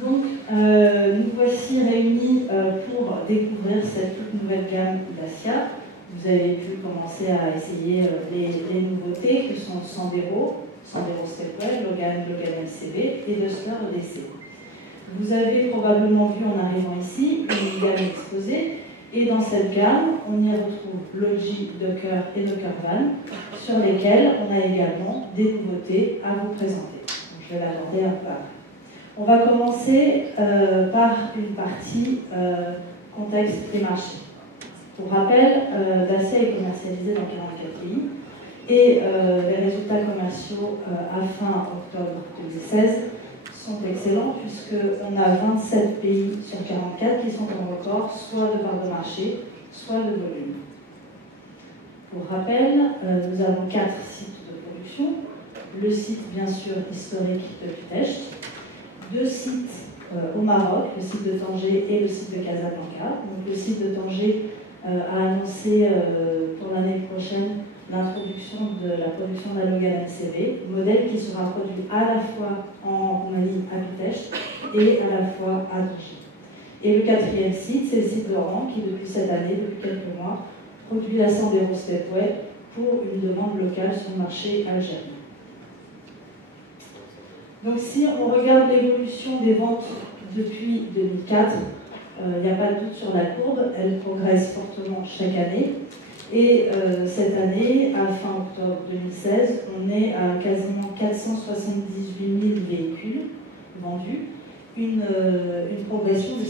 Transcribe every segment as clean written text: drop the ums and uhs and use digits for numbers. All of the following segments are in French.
Donc, nous voici réunis pour découvrir cette toute nouvelle gamme Dacia. Vous avez pu commencer à essayer les nouveautés que sont Sandero Stepway, Logan LCV et Duster EDC. Vous avez probablement vu en arrivant ici une gamme exposée, et dans cette gamme, on y retrouve Logi, Docker et Docker Van, sur lesquels on a également des nouveautés à vous présenter. Donc, je vais l'aborder un peu après. On va commencer par une partie contexte des marchés. Pour rappel, Dacia est commercialisé dans 44 pays et les résultats commerciaux à fin octobre 2016 sont excellents puisqu'on a 27 pays sur 44 qui sont en record, soit de part de marché, soit de volume. Pour rappel, nous avons 4 sites de production. Le site, bien sûr, historique de Pitești, 2 sites au Maroc, le site de Tanger et le site de Casablanca. Donc, le site de Tanger a annoncé pour l'année prochaine l'introduction de la production d'un Logan LCV, modèle qui sera produit à la fois en Roumanie à Pitești et à la fois à Tanger. Et le 4e site, c'est le site d'Oran qui, depuis cette année, depuis quelques mois, produit la Sandero Stepway pour une demande locale sur le marché algérien. Donc si on regarde l'évolution des ventes depuis 2004, il n'y a pas de doute sur la courbe, elle progresse fortement chaque année. Et cette année, à fin octobre 2016, on est à quasiment 478 000 véhicules vendus, une progression de 6%.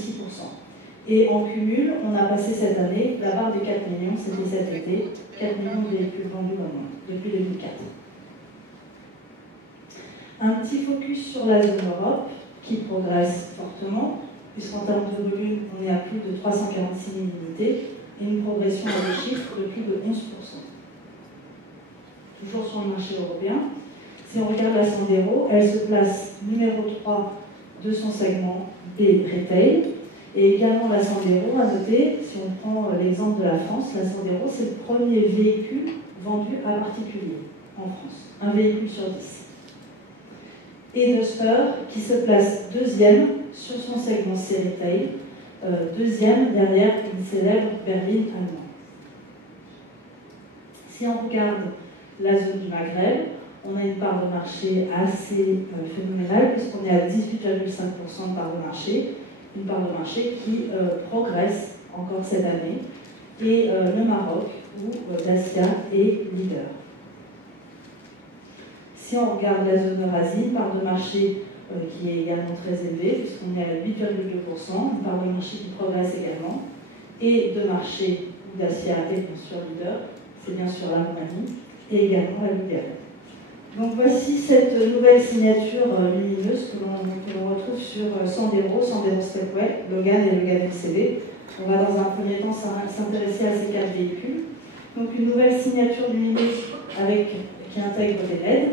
Et en cumul, on a passé cette année la barre des 4 millions, c'était cet été, 4 millions de véhicules vendus au monde, depuis 2004. Un petit focus sur la zone Europe, qui progresse fortement, puisqu'en termes de volume, on est à plus de 346 000 unités, et une progression à des chiffres de plus de 11%. Toujours sur le marché européen, si on regarde la Sandero, elle se place numéro 3 de son segment B Retail, et également la Sandero, à noter, si on prend l'exemple de la France, la Sandero, c'est le premier véhicule vendu à particulier en France, un véhicule sur 10. Et Duster, qui se place deuxième sur son segment C Retail, deuxième derrière une célèbre berline allemande. Si on regarde la zone du Maghreb, on a une part de marché assez phénoménale, puisqu'on est à 18,5% de part de marché, une part de marché qui progresse encore cette année, et le Maroc, où Dacia est leader. Si on regarde la zone Eurasie, part de marché qui est également très élevée, puisqu'on est à 8,2%, une part de marché qui progresse également, et de marché où Dacia est bien sûr leader, c'est bien sûr la Roumanie, et également la Bulgarie. Donc voici cette nouvelle signature lumineuse que l'on retrouve sur Sandero Stepway, Logan et Logan LCV. On va dans un premier temps s'intéresser à ces 4 véhicules. Donc une nouvelle signature lumineuse qui intègre des LED.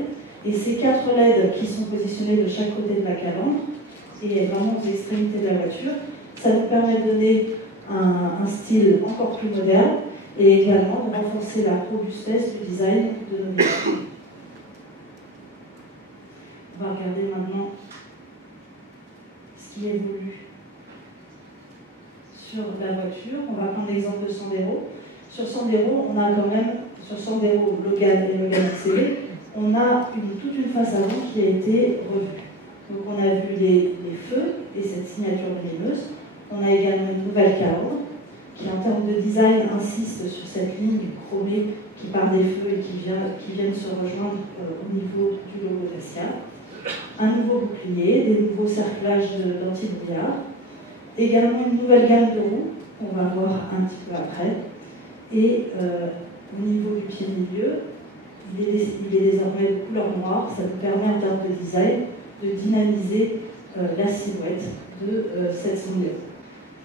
Et ces 4 LED qui sont positionnés de chaque côté de la calandre et vraiment aux extrémités de la voiture, ça nous permet de donner un style encore plus moderne et également de renforcer la robustesse du design de nos véhicules. On va regarder maintenant ce qui évolue sur la voiture. On va prendre l'exemple de Sandero. Sur Sandero, on a quand même, sur Sandero, Logan et Logan LCV, on a toute une face avant qui a été revue. Donc on a vu les feux et cette signature lumineuse. On a également une nouvelle calandre qui, en termes de design, insiste sur cette ligne chromée qui part des feux et qui viennent se rejoindre au niveau du logo Dacia. Un nouveau bouclier, des nouveaux cerclages d'anti-brouillard. Également une nouvelle gamme de roues, qu'on va voir un petit peu après. Et au niveau du pied-milieu, il est désormais de couleur noire. Ça nous permet en termes de design de dynamiser la silhouette de cette Sandero.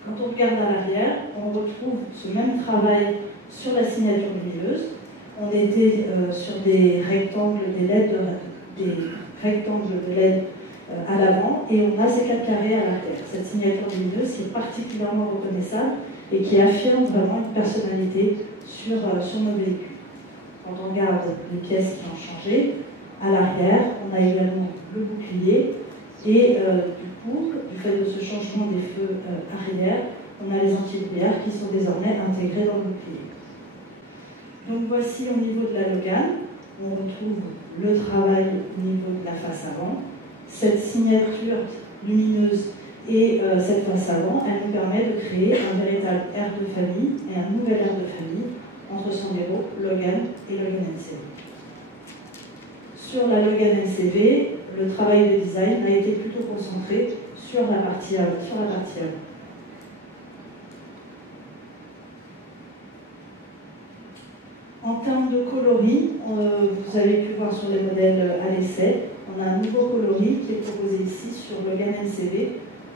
Quand on regarde à l'arrière, on retrouve ce même travail sur la signature lumineuse. On était sur des rectangles, des rectangles de LED à l'avant, et on a ces 4 carrés à l'arrière. Cette signature lumineuse qui est particulièrement reconnaissable et qui affirme vraiment une personnalité sur nos véhicules. Quand on regarde les pièces qui ont changé, à l'arrière, on a également le bouclier et couple, du fait de ce changement des feux arrière, on a les anti-brouillards qui sont désormais intégrés dans le bouclier. Donc voici au niveau de la Logan, on retrouve le travail au niveau de la face avant. Cette signature lumineuse et cette face avant, elle nous permet de créer un véritable air de famille et un nouvel air de famille entre Sandero, Logan et Logan LCV. Sur la Logan LCV, le travail de design a été plutôt concentré sur la partie avant. En termes de coloris, vous avez pu voir sur les modèles à l'essai, on a un nouveau coloris qui est proposé ici sur Logan LCV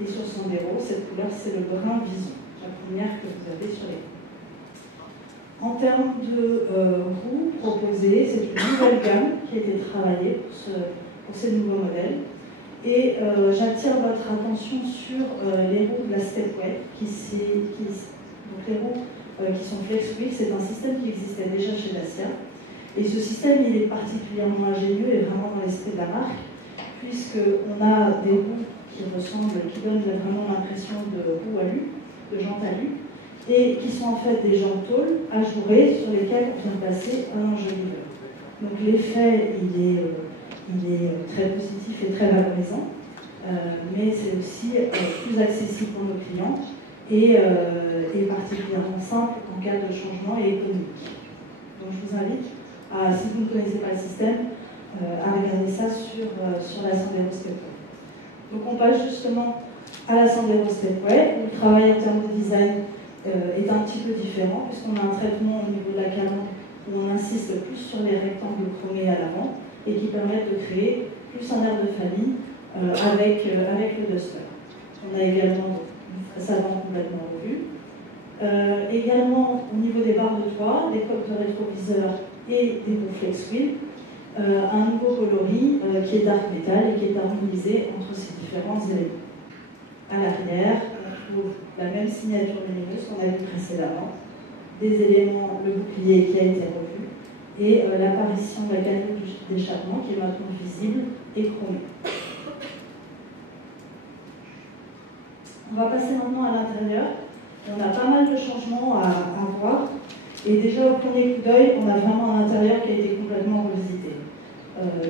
et sur Sandero. Cette couleur, c'est le brun vison, la première que vous avez sur l'écran. En termes de roues proposées, c'est une nouvelle gamme qui a été travaillée pour ces nouveaux modèles. Et j'attire votre attention sur les roues de la Stepway, donc les roues qui sont FlexWheel. C'est un système qui existait déjà chez Dacia. Et ce système, il est particulièrement ingénieux et vraiment dans l'esprit de la marque, puisqu'on a des roues qui donnent vraiment l'impression de roues alu, de jantes alu, et qui sont en fait des jantes tôles ajourées sur lesquelles on vient placer un enjoliveur. Donc l'effet, il est très positif et très valorisant, mais c'est aussi plus accessible pour nos clients et particulièrement simple en cas de changement et économique. Donc je vous invite, si vous ne connaissez pas le système, à regarder ça sur la Sandero Stepway. Donc on passe justement à la Sandero Stepway, où le travail en termes de design est un petit peu différent, puisqu'on a un traitement au niveau de la calandre où on insiste plus sur les rectangles chromés à l'avant et qui permettent de créer plus un air de famille avec le Duster. On a également une face avant complètement revue. Également au niveau des barres de toit, des coques de rétroviseur et des roues FlexWheel, un nouveau coloris qui est dark metal et qui est harmonisé entre ces différents éléments. À l'arrière, on trouve la même signature lumineuse qu'on a vu précédemment, des éléments, le bouclier qui a été revu, et l'apparition de la canule d'échappement qui est maintenant visible et chromée. On va passer maintenant à l'intérieur. On a pas mal de changements à voir. Et déjà au premier coup d'œil, on a vraiment un intérieur qui a été complètement revisité.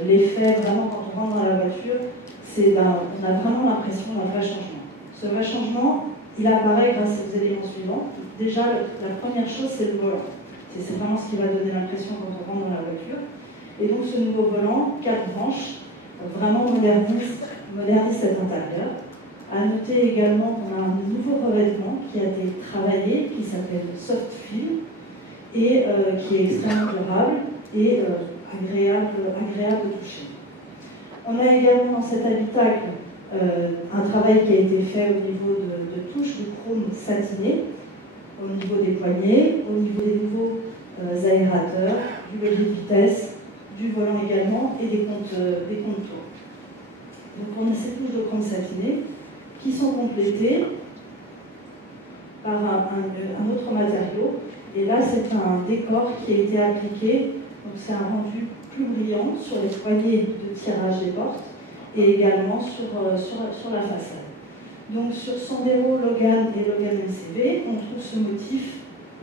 L'effet, vraiment, quand on rentre dans la voiture, on a vraiment l'impression d'un vrai changement. Ce vrai changement, il apparaît grâce aux éléments suivants. Déjà, la première chose, c'est le volant. C'est vraiment ce qui va donner l'impression quand on rentre dans la voiture. Et donc ce nouveau volant, 4 branches, vraiment modernise cet intérieur. À noter également qu'on a un nouveau revêtement qui a été travaillé, qui s'appelle Softfeel, et qui est extrêmement durable et agréable au toucher. On a également dans cet habitacle un travail qui a été fait au niveau de touches de chrome satiné, au niveau des poignées, au niveau des nouveaux aérateurs, du levier de vitesse, du volant également et des contours. Donc on a ces touches de chrome satiné qui sont complétées par un autre matériau. Et là, c'est un décor qui a été appliqué, donc c'est un rendu plus brillant sur les poignées de tirage des portes et également sur la façade. Donc sur Sandero, Logan et Logan LCV, on trouve ce motif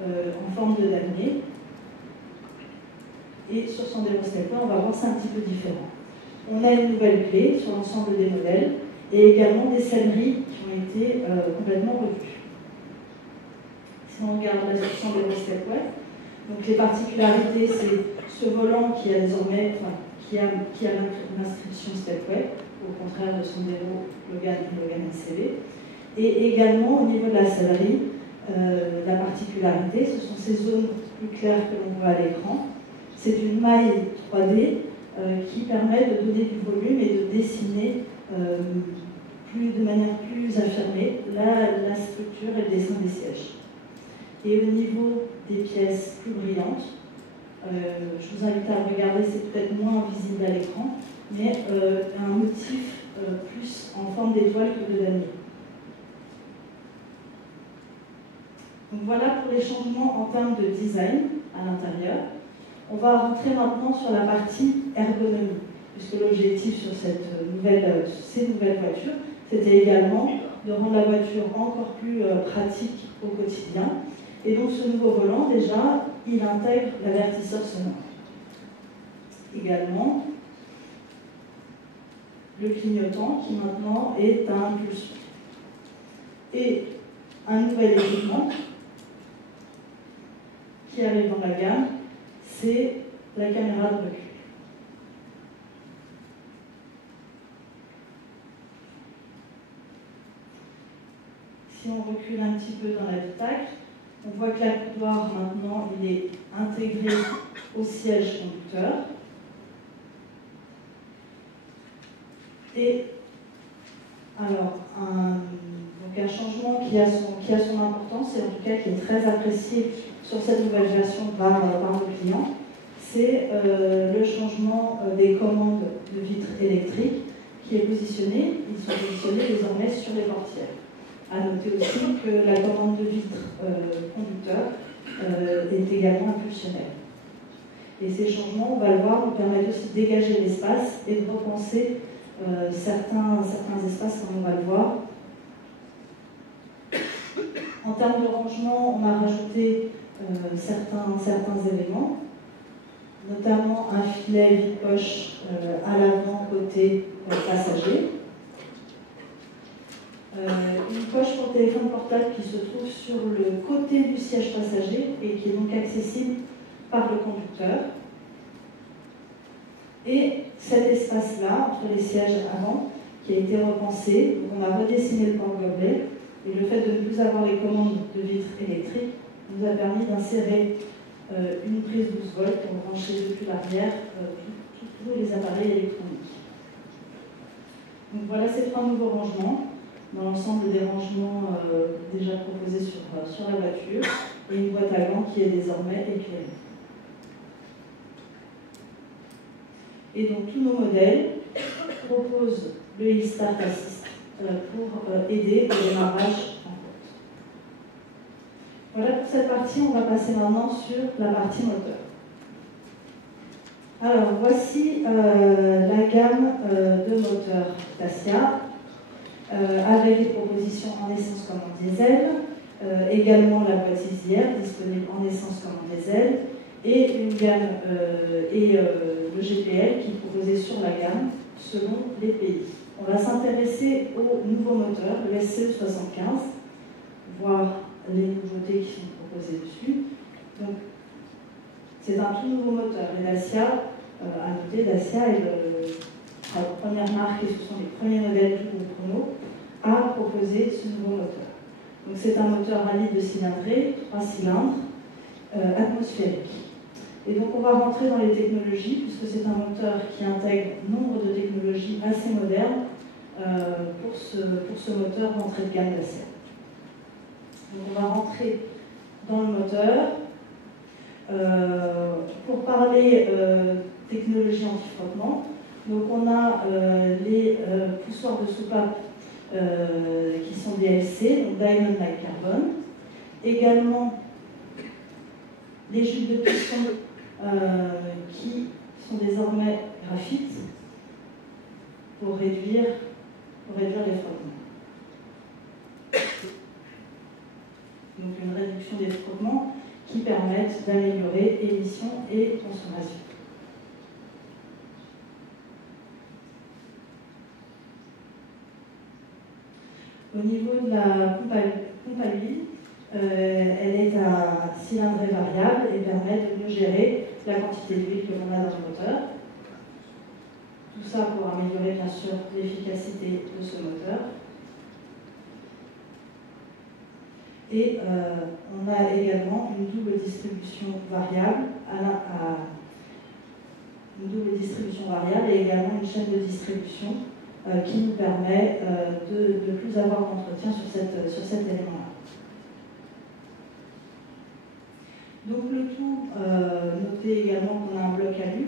en forme de damier. Et sur Sandero Stepway, on va voir ça un petit peu différent. On a une nouvelle clé sur l'ensemble des modèles et également des selleries qui ont été complètement revues. Si on regarde la section des Stepway, donc les particularités, c'est ce volant qui a désormais, qui a l'inscription Stepway, au contraire de Sandero, Logan et Logan LCV. Et également au niveau de la sellerie, la particularité, ce sont ces zones plus claires que l'on voit à l'écran. C'est une maille 3D qui permet de donner du volume et de dessiner de manière plus affirmée la structure et le dessin des sièges. Et au niveau des pièces plus brillantes, je vous invite à regarder, c'est peut-être moins visible à l'écran, mais un motif plus en forme d'étoile que de damier. Donc voilà pour les changements en termes de design à l'intérieur. On va rentrer maintenant sur la partie ergonomie, puisque l'objectif sur ces nouvelles voitures, c'était également de rendre la voiture encore plus pratique au quotidien. Et donc ce nouveau volant, déjà, il intègre l'avertisseur sonore. Également, le clignotant qui maintenant est à impulsion. Et un nouvel équipement qui arrive dans la gamme, c'est la caméra de recul. Si on recule un petit peu dans l'habitacle, on voit que l'accoudoir maintenant il est intégré au siège conducteur. Et alors, un changement qui a son importance et en tout cas qui est très apprécié sur cette nouvelle version par nos clients, c'est le changement des commandes de vitres électriques qui est positionné. Ils sont positionnés désormais sur les portières. À noter aussi que la commande de vitre conducteur est également impulsionnelle. Et ces changements, on va le voir, nous permettent aussi de dégager l'espace et de repenser certains espaces comme on va le voir. En termes de rangement, on a rajouté certains éléments, notamment un filet vide-poche à l'avant côté passager. Une poche pour téléphone portable qui se trouve sur le côté du siège passager et qui est donc accessible par le conducteur. Et cet espace-là, entre les sièges avant, qui a été repensé, donc on a redessiné le porte-gobelet, et le fait de ne plus avoir les commandes de vitres électriques nous a permis d'insérer une prise 12 volts pour brancher depuis l'arrière tous les appareils électroniques. Donc voilà ces 3 nouveaux rangements, dans l'ensemble des rangements déjà proposés sur la voiture, et une boîte à gants qui est désormais éclairée. Et donc tous nos modèles proposent le Hill Start Assist pour aider au démarrage en côte. Voilà pour cette partie, on va passer maintenant sur la partie moteur. Alors voici la gamme de moteurs Dacia, avec des propositions en essence comme en diesel, également la boîte lisière disponible en essence comme en diesel, et une gamme le GPL qui est proposé sur la gamme selon les pays. On va s'intéresser au nouveau moteur, le SCE75, voir les nouveautés qui sont proposées dessus. Donc, c'est un tout nouveau moteur. Et Dacia, à noter, Dacia est la première marque et ce sont les premiers modèles du groupe Renault à proposer ce nouveau moteur. Donc, c'est un moteur à litre de cylindrée, 3 cylindres, atmosphérique. Et donc on va rentrer dans les technologies, puisque c'est un moteur qui intègre nombre de technologies assez modernes pour ce moteur d'entrée de gamme Dacia. Donc on va rentrer dans le moteur. Pour parler technologie anti-frottement, donc on a les poussoirs de soupape qui sont DLC, donc Diamond Like Carbon. Également les jupes de piston qui sont désormais graphites pour réduire les frottements. Donc une réduction des frottements qui permettent d'améliorer émissions et consommation. Au niveau de la pompe à huile, elle est à cylindrée variable et permet de mieux gérer la quantité d'huile que l'on a dans le moteur. Tout ça pour améliorer bien sûr l'efficacité de ce moteur. Et on a également une double distribution variable, et également une chaîne de distribution qui nous permet de ne plus avoir d'entretien sur cet élément-là. Donc le tout, notez également qu'on a un bloc alu.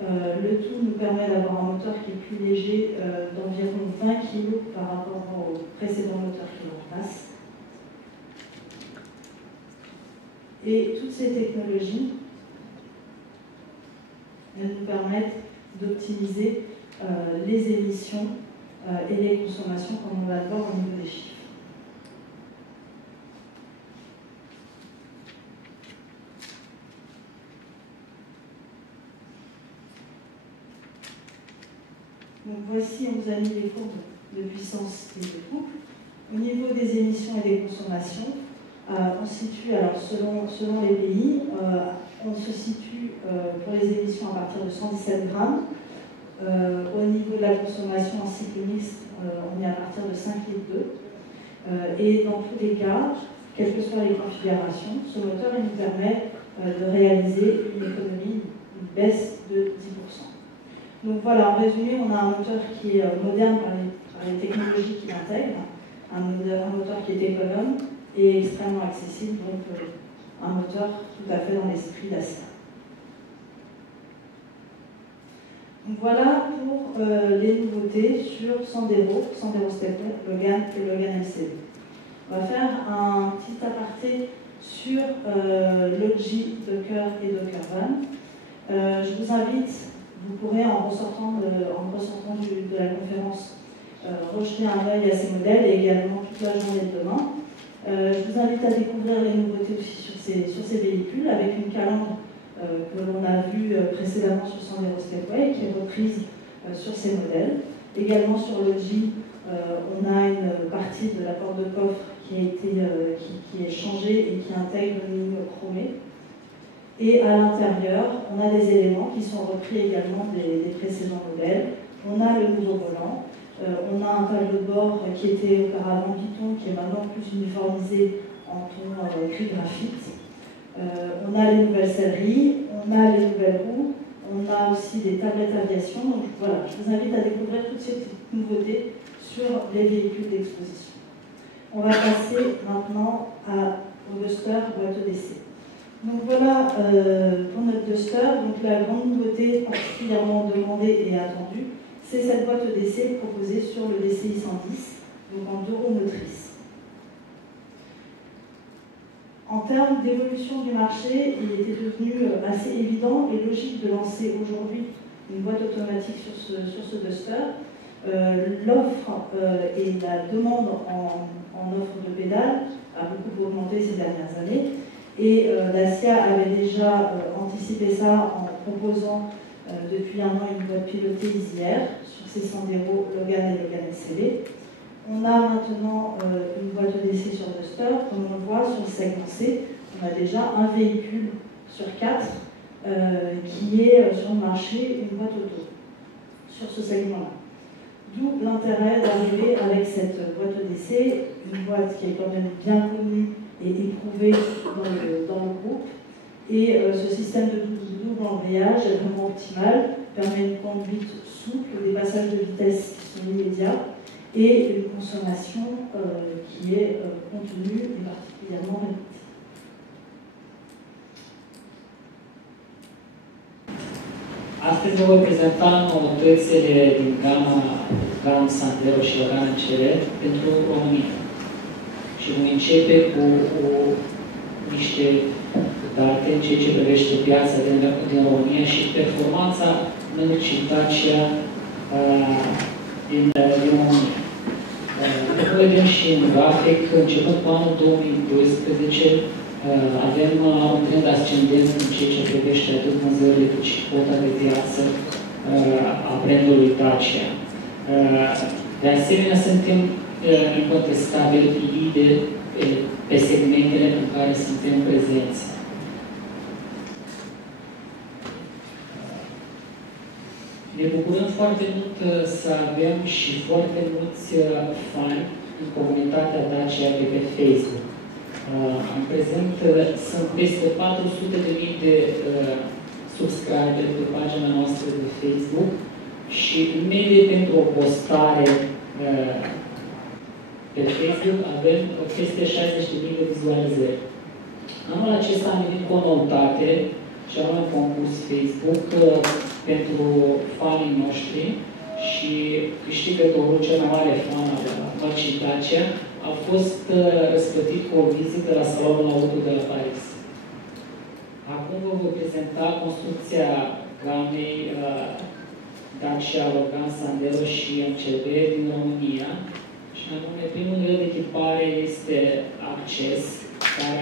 Le tout nous permet d'avoir un moteur qui est plus léger d'environ 20 kg par rapport au précédent moteur qui le remplace. Et toutes ces technologies, elles nous permettent d'optimiser les émissions et les consommations, comme on va le voir au niveau des chiffres. Donc voici, on vous a mis les courbes de puissance et de couple. Au niveau des émissions et des consommations, on se situe, alors selon les pays, on se situe pour les émissions à partir de 117 grammes. Au niveau de la consommation en cycle mixte, on est à partir de 5,2 litres. Et dans tous les cas, quelles que soient les configurations, ce moteur il nous permet de réaliser une économie, une baisse de 10%. Donc voilà, en résumé, on a un moteur qui est moderne par les technologies qu'il intègre, un moteur qui est économe et extrêmement accessible, donc un moteur tout à fait dans l'esprit Dacia. Donc voilà pour les nouveautés sur Sandero Stepway, Logan et Logan LCV. On va faire un petit aparté sur Logi, Docker et Docker Van. Je vous invite, vous pourrez en ressortant de la conférence rejeter un œil à ces modèles et également toute la journée de demain. Je vous invite à découvrir les nouveautés aussi sur ces véhicules avec une calandre que l'on a vue précédemment sur Sandero Stepway qui est reprise sur ces modèles. Également sur Logi, on a une partie de la porte de coffre qui est changée et qui intègre une ligne chromée. Et à l'intérieur, on a des éléments qui sont repris également des précédents modèles. On a le nouveau volant, on a un tableau de bord qui était auparavant Python, qui est maintenant plus uniformisé en ton gris graphite. On a les nouvelles selleries, on a les nouvelles roues, on a aussi des tablettes aviation. Donc voilà, je vous invite à découvrir toutes ces petites nouveautés sur les véhicules d'exposition. On va passer maintenant au Duster boîte d'essai. Donc voilà pour notre Duster. Donc la grande nouveauté particulièrement demandée et attendue, c'est cette boîte d'essai proposée sur le DCI 110, donc en 2 roues motrices. En termes d'évolution du marché, il était devenu assez évident et logique de lancer aujourd'hui une boîte automatique sur ce Duster. L'offre et la demande en offre de pédales a beaucoup augmenté ces dernières années. Et Dacia avait déjà anticipé ça en proposant depuis un an une boîte pilotée Easy-Air sur ses Sandero, Logan et Logan LCV. On a maintenant une boîte d'essai sur Duster, comme on le voit sur le segment C, on a déjà un véhicule sur 4 qui est sur le marché une boîte auto sur ce segment-là. D'où l'intérêt d'arriver avec cette boîte d'essai, une boîte qui est quand même bien connue et éprouvée dans le groupe. Et ce système de double embrayage est vraiment optimal, permet une conduite souple, des passages de vitesse qui sont immédiats et une consommation qui est contenue et particulièrement réduite. Astăzi vă voi prezenta noutățile din gama Sandero și Logan LCV pentru România. Și vom începe cu niște date în ceea ce privește piața din România și performanța mărcii Dacia din România. Vă vedem și în grafic, începând cu anul 2012, avem un trend ascendent în ceea ce privește atât vânzările cât și cota de piață a brandului Dacia. De asemenea, suntem incontestabil lideri pe segmentele în care suntem prezenți. Ne bucurăm foarte mult să avem și foarte mulți fani în comunitatea Dacia de pe Facebook. În prezent sunt peste 400.000 de subscriberi pe pagina noastră de Facebook și în medie pentru o postare pe Facebook avem peste 60.000 de vizualizări. Anul acesta am venit cu o noutate și am un concurs Facebook pentru fanii noștri și câștigătorul, cel mai mare fan al mărcii Dacia, a fost răsplătit cu o vizită la salonul auto de la Paris. Acum vă voi prezenta construcția gamei Dacia, Logan, Sandero și MCB din România. Și anume, primul nivel de echipare este Access, care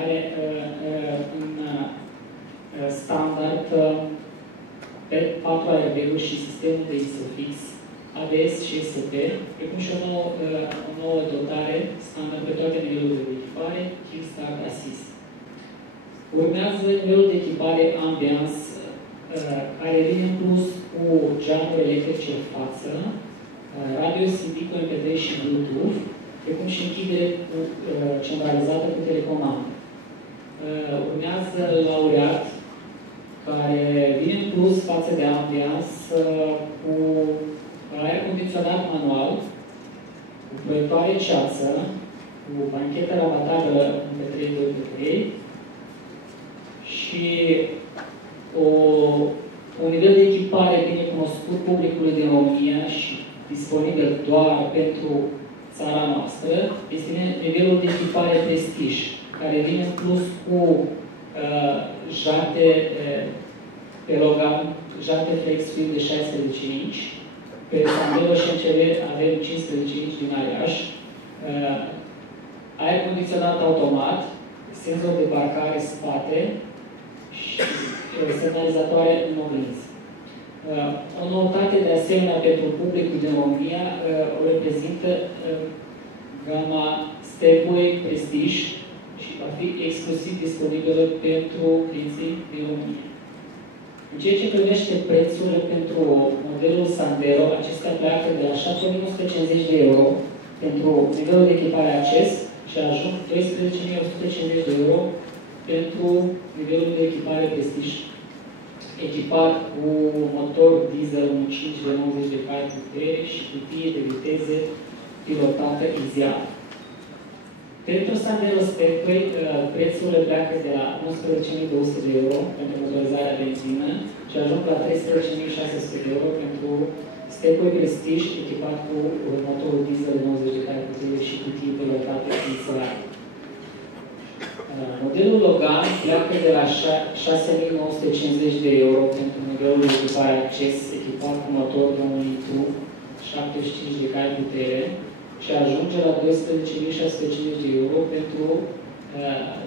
are un standard pe 4 airbag-uri și sistemul de ISOFIX, ABS și ESP, precum și o nouă dotare standard pe toate nivelurile de echipare, Kickstart Assist. Urmează nivelul de echipare Ambiance, care vine în plus cu geamuri electrice în față, radio CD cu MP3 și Bluetooth, precum și închidere centralizată cu telecomandă. Urmează Laureat, care vine în plus față de Ambiance cu aer condiționat manual, cu proiectoare ceață, cu banchetă rabatabilă între 3-2-3 și un nivel de echipare bine cunoscut publicului din România și disponibil doar pentru țara noastră, este nivelul de echipare Prestige, care vine în plus cu jante pe Logan, jante flex wheel de 16 inch, pe Sandero și MCB avem 15 inch din aliaj, aer condiționat automat, senzor de parcare spate și semnalizatoare în oglinzi. O noutate de asemenea pentru publicul din România o reprezintă gama Stepway Prestige și va fi exclusiv disponibilă pentru clienții din România. În ceea ce privește prețurile pentru modelul Sandero, acestea pleacă de la 7.150 de euro pentru nivelul de echipare Access și ajung 12.150 de euro pentru nivelul de echipare Prestige, echipat cu motor diesel 1.5 de 90 de cai putere și cutie de viteze pilotată Easy-Up. Pentru Sandero Stepway, prețurile pleacă de la 11.200 de euro pentru motorizarea benzină și ajung la 13.600 de euro pentru Stepway Prestige echipat cu motorul diesel de 90 de cai putere și cutie pilotată Easy-Up. Modelul Logan pleacă de la 6.950 de euro pentru nivelul de echipare Access echipat cu motor de 1 litru, 75 de cai putere și ajunge la 12.650 de euro pentru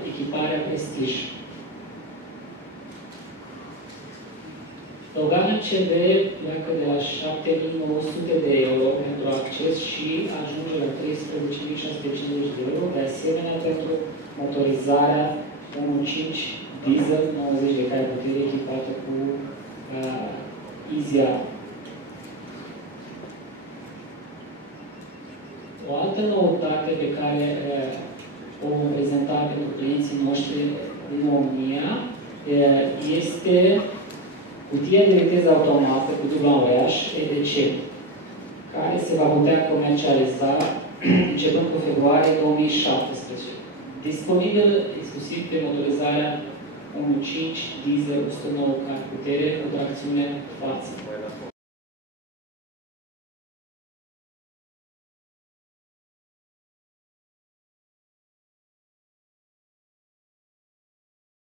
echiparea Prestige. Logan CB pleacă de la 7.900 de euro pentru Access și ajunge la 13.650 de euro, de asemenea pentru motorizarea 1.5 diesel 90 de cai putere echipată cu Easy-Up. O altă noutate pe care o vom prezenta pentru clienții noștri din România este cutia de viteză automată cu dublu anvreiaj EDC, care se va putea comercializa începând cu februarie 2017. Disponibil exclusiv pe motorizarea 1.5 diesel 109 cai putere cu tracțiune față.